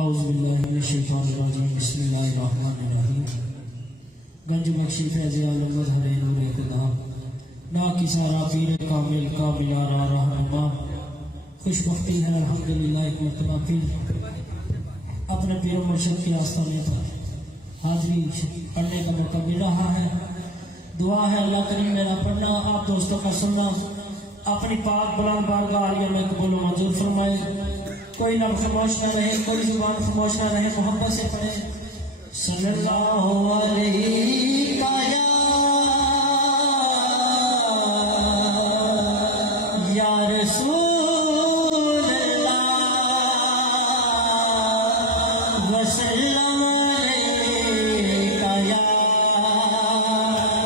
औज़ुबिल्लाहिमिनश्शैतानिर्रजीम बिस्मिल्लाहिर्रहमानिर्रहीम। गंज बख्शी फैज़ आलम मज़हरे नूर इक़्तिदा ना किसारा पीर कामिल का मिलारा रहनुमा। खुशबख्ती है अल्हम्दुलिल्लाह एक मरतबा फिर अपने पीर मुर्शिद के आस्थाने पर हाज़री पढ़ने का मौका मिल रहा है। दुआ है अल्लाह करीम मेरा पढ़ना आप दोस्तों का सुनना अपनी पाक बुलंद बारगाह आलिया में कबूल मंजूर फरमाए। कोई लब खामोश न रहे, कोई जुबान खामोश न रहे, मोहब्बत से पढ़े सल्लल्लाहु अलैहि या रसूल अल्लाह वसल्लम अलैका या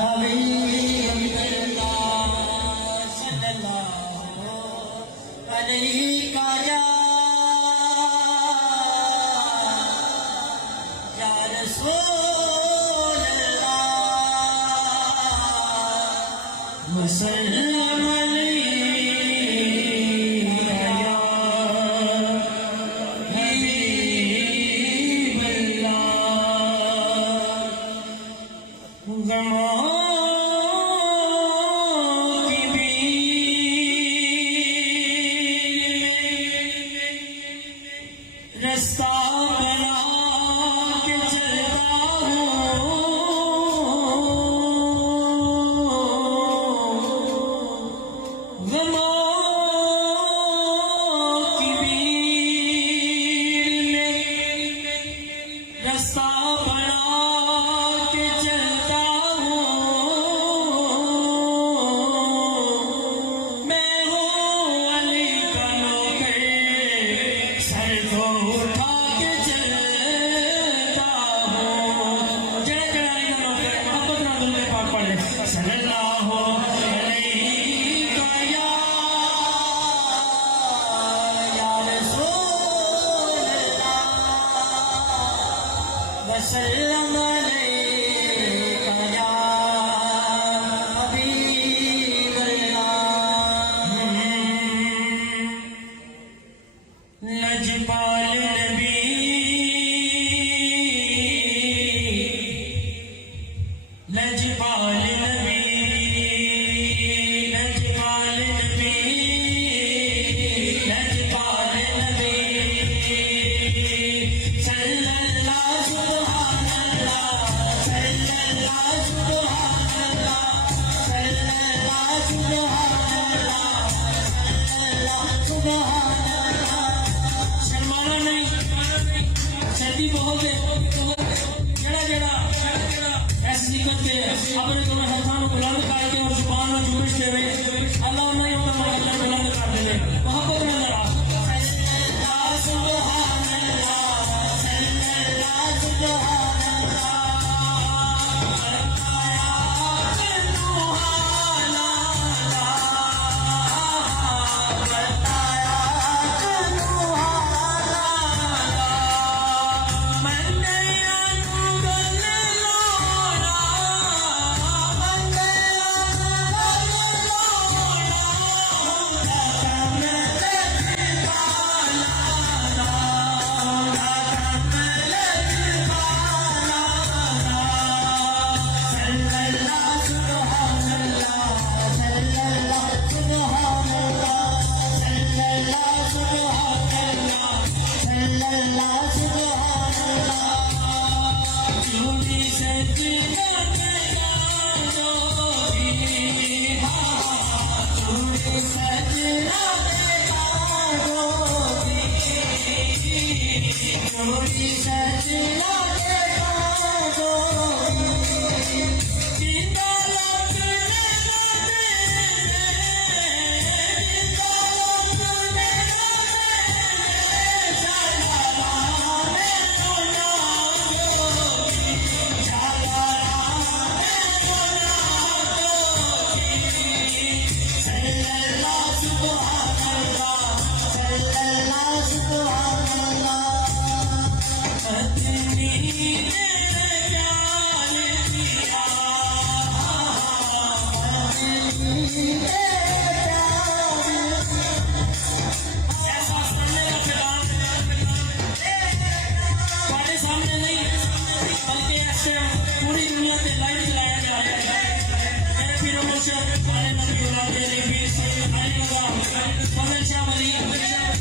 हबीबल्लाह सल्लल्लाहु अलैका या रसूल अल्लाह वसल्लम अलैका या हबीबल्लाह। गमों की भीड़ रास्ता बना के चलता हूँ, गमों की भीड़ में रास्ता बना के चलता हूँ। मैं हूँ अली का नौकर, सर को उठा के चलता हूँ। जय जय अली का नौकर, मोहब्बत ना दिल में पाक पढ़ ले सल्लल्लाहु अलैका या रसूल अल्लाह वसल्लम अलैका या हबीबल्लाह। लजपाल नबी लजपाल नबी लजपाल नबी लजपाल नबी सल्लल्लाहु सुब्हानल्लाह सल्लल्लाहु सुब्हानल्लाह सल्लल्लाहु सुब्हानल्लाह सल्लल्लाहु सुब्हानल्लाह। शर्माना नहीं, सर्दी बहुत है। जड़ा जड़ा ऐसी करते अपने तुम्हें हथान बुलंद करके और जुबान में जुबिश दे रहे अल्लाह नहीं होता अल्लाह बुलंद कर दे मोहब्बत में जरा सल्लल्लाहु सुब्हानल्लाह सल्लल्लाहु सुब्हानल्लाह। सुब्हानल्लाह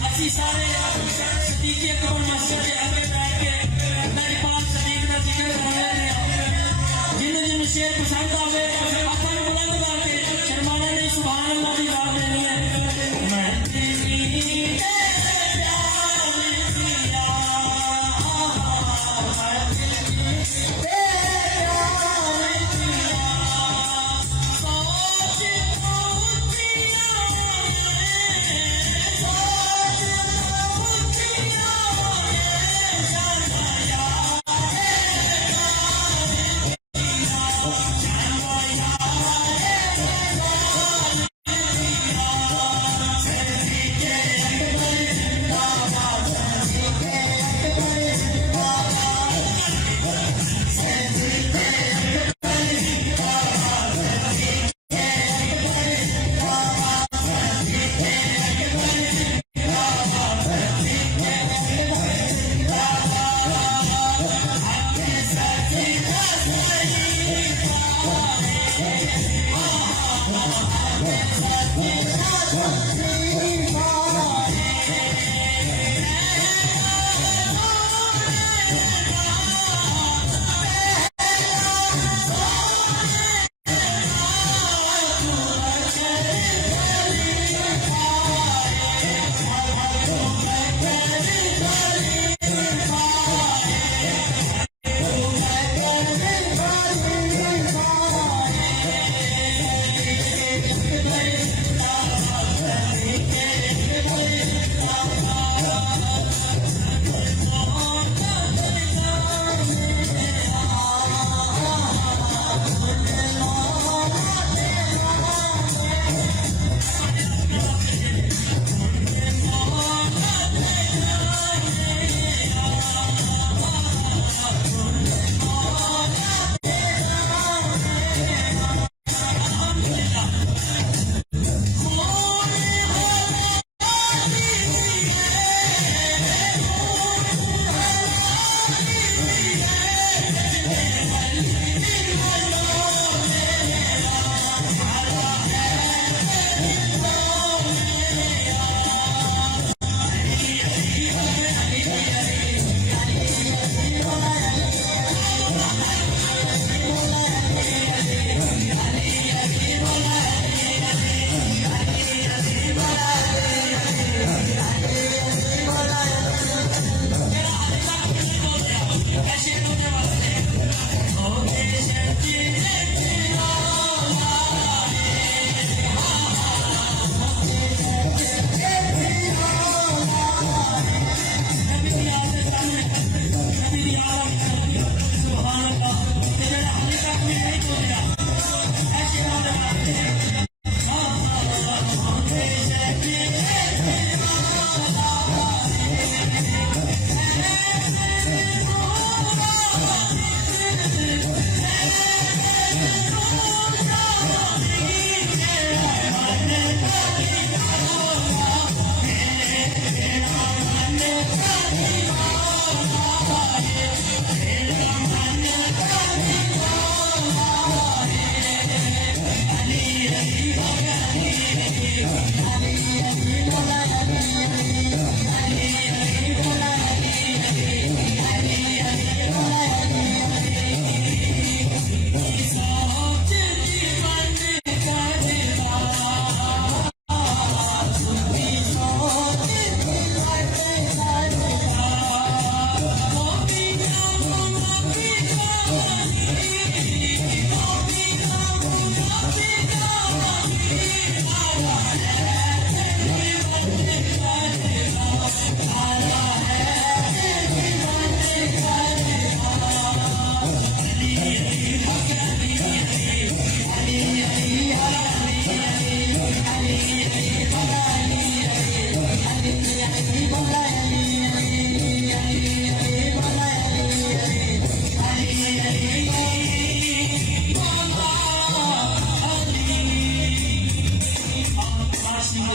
अस्सी सारे सदीके कौन मस्जिद के आगे बैठ के मेरी पाक सदीक का जिक्र कर रहे हैं जिन्हें जिन्हें शेर पसंद आवे अपन बुलंद करके शर्माने नहीं सुभान अल्लाह की बात देनी है मैं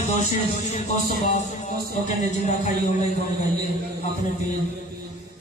दोषी उस तो बाद वो कहते जिंदा खाइए अपने पीर